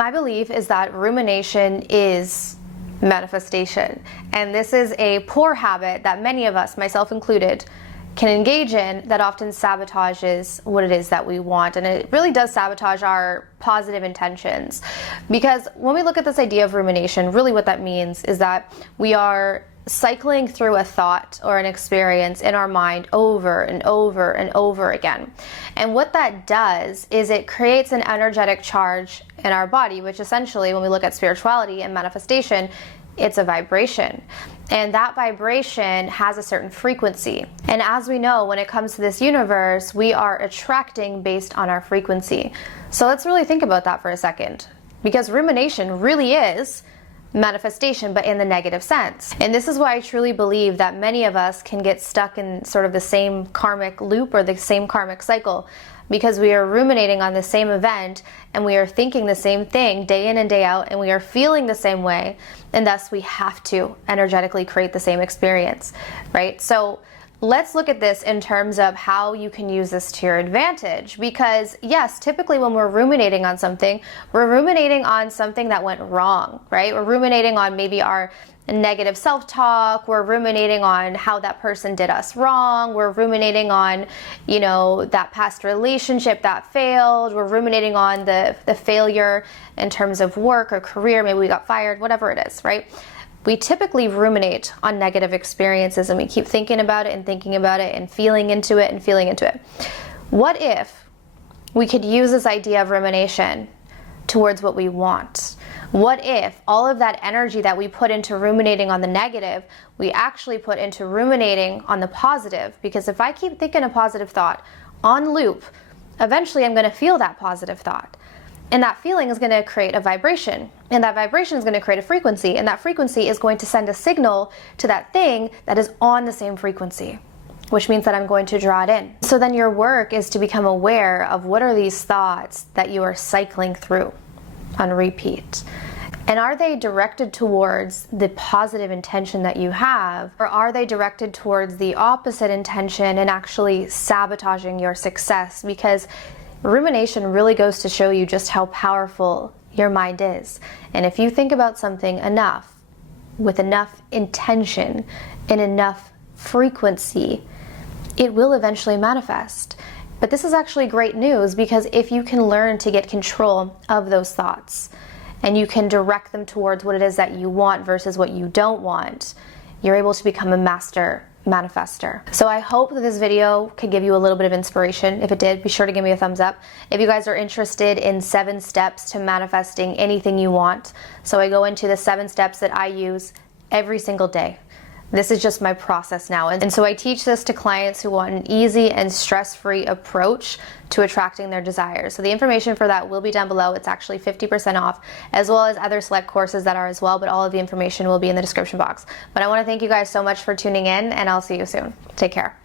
My belief is that rumination is manifestation, and this is a poor habit that many of us, myself included, can engage in that often sabotages what it is that we want, and it really does sabotage our positive intentions. Because when we look at this idea of rumination, really what that means is that we are cycling through a thought or an experience in our mind over and over and over again. And what that does is it creates an energetic charge in our body, which essentially, when we look at spirituality and manifestation, it's a vibration. And that vibration has a certain frequency. And as we know, when it comes to this universe, we are attracting based on our frequency. So let's really think about that for a second. Because rumination really is manifestation, but in the negative sense. And this is why I truly believe that many of us can get stuck in sort of the same karmic loop or the same karmic cycle, because we are ruminating on the same event and we are thinking the same thing day in and day out, and we are feeling the same way, and thus we have to energetically create the same experience, right? So let's look at this in terms of how you can use this to your advantage. Because yes, typically when we're ruminating on something, we're ruminating on something that went wrong, right? We're ruminating on maybe our negative self-talk, we're ruminating on how that person did us wrong, we're ruminating on, you know, that past relationship that failed, we're ruminating on the failure in terms of work or career, maybe we got fired, whatever it is, right? We typically ruminate on negative experiences, and we keep thinking about it and thinking about it and feeling into it and feeling into it. What if we could use this idea of rumination towards what we want? What if all of that energy that we put into ruminating on the negative, we actually put into ruminating on the positive? Because if I keep thinking a positive thought on loop, eventually I'm going to feel that positive thought. And that feeling is going to create a vibration, and that vibration is going to create a frequency, and that frequency is going to send a signal to that thing that is on the same frequency, which means that I'm going to draw it in. So then your work is to become aware of what are these thoughts that you are cycling through on repeat. And are they directed towards the positive intention that you have, or are they directed towards the opposite intention and actually sabotaging your success? Because rumination really goes to show you just how powerful your mind is. And if you think about something enough, with enough intention and enough frequency, it will eventually manifest. But this is actually great news, because if you can learn to get control of those thoughts and you can direct them towards what it is that you want versus what you don't want, you're able to become a master manifester. So I hope that this video could give you a little bit of inspiration. If it did, be sure to give me a thumbs up. If you guys are interested in 7 steps to manifesting anything you want, so I go into the 7 steps that I use every single day. This is just my process now. And so I teach this to clients who want an easy and stress-free approach to attracting their desires. So the information for that will be down below. It's actually 50% off, as well as other select courses that are as well, but all of the information will be in the description box. But I want to thank you guys so much for tuning in, and I'll see you soon. Take care.